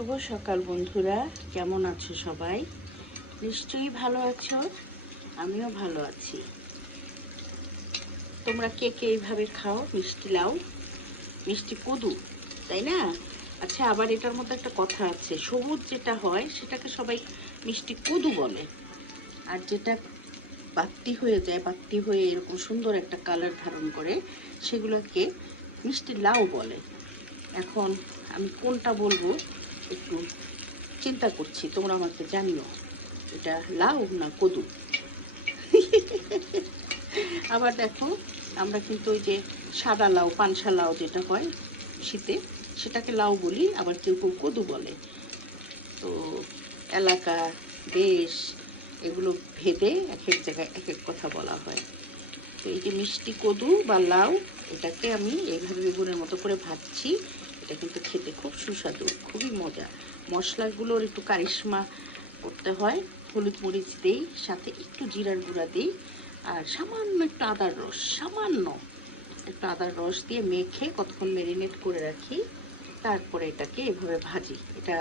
শুভ সকাল বন্ধুরা, কেমন আছো সবাই? নিশ্চয়ই ভালো আছো। আমিও ভালো আছি। তোমরা কে কে এইভাবে খাও মিষ্টি লাউ, মিষ্টি কদু, তাই না? আচ্ছা, আবার এটার মধ্যে একটা কথা আছে, সবুজ যেটা হয় সেটাকে সবাই মিষ্টি কদু বলে, আর যেটা বাত্তি হয়ে যায়, বাত্তি হয়ে এরকম সুন্দর একটা কালার ধারণ করে সেগুলোকে মিষ্টি লাউ বলে। এখন আমি কোনটা বলবো একটু চিন্তা করছি, তোমরা আমাকে জানিও এটা লাউ না কদু। আবার দেখো, আমরা কিন্তু ওই যে সাদা লাউ, পানসা লাউ যেটা হয় শীতে, সেটাকে লাউ বলি, আবার কেউ কেউ কদু বলে। তো এলাকা, দেশ, এগুলো ভেদে এক এক জায়গায় এক এক কথা বলা হয়। তো এই যে মিষ্টি কদু বা লাউ, এটাকে আমি এইভাবে বেগুনের মতো করে ভাজছি। এটা কিন্তু খেতে খুব সুস্বাদু, খুবই মজা। মশলাগুলোর একটু কারিশমা করতে হয়। হলুদ মরিচ দিই, সাথে একটু জিরার গুঁড়া দিই, আর সামান্য একটু আদার রস, সামান্য একটু আদার রস দিয়ে মেখে কতক্ষণ ম্যারিনেট করে রাখি। তারপরে এটাকে এভাবে ভাজি। এটা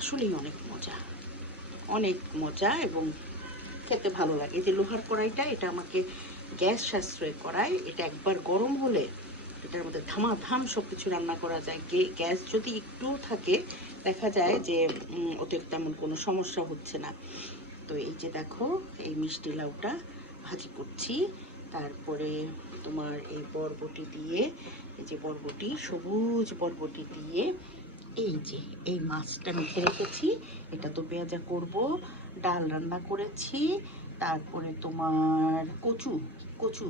আসলেই অনেক মজা, অনেক মজা, এবং খেতে ভালো লাগে। এই যে লোহার কড়াইটা, এটা আমাকে গ্যাস সাশ্রয় করায়। এটা একবার গরম হলে এটার মধ্যে ধামাধাম সব কিছু রান্না করা যায়। গ্যাস যদি একটু থাকে, দেখা যায় যে ওতে তেমন কোনো সমস্যা হচ্ছে না। তো এই যে দেখো, এই মিষ্টি লাউটা ভাজি করছি। তারপরে তোমার এই বরবটি দিয়ে, এই যে বরবটি, সবুজ বরবটি দিয়ে এই যে এই মাছটা মেখে রেখেছি, এটা তো পেঁয়াজা করব। ডাল রান্না করেছি। তারপরে তোমার কচু, কচু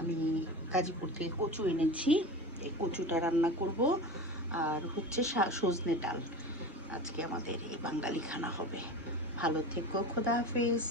আমি গাজীপুর থেকে কচু এনেছি, এই কচুটা রান্না করব। আর হচ্ছে সজনে ডাল। আজকে আমাদের এই বাঙালি খানা হবে। ভালো থেকো, খোদা হাফেজ।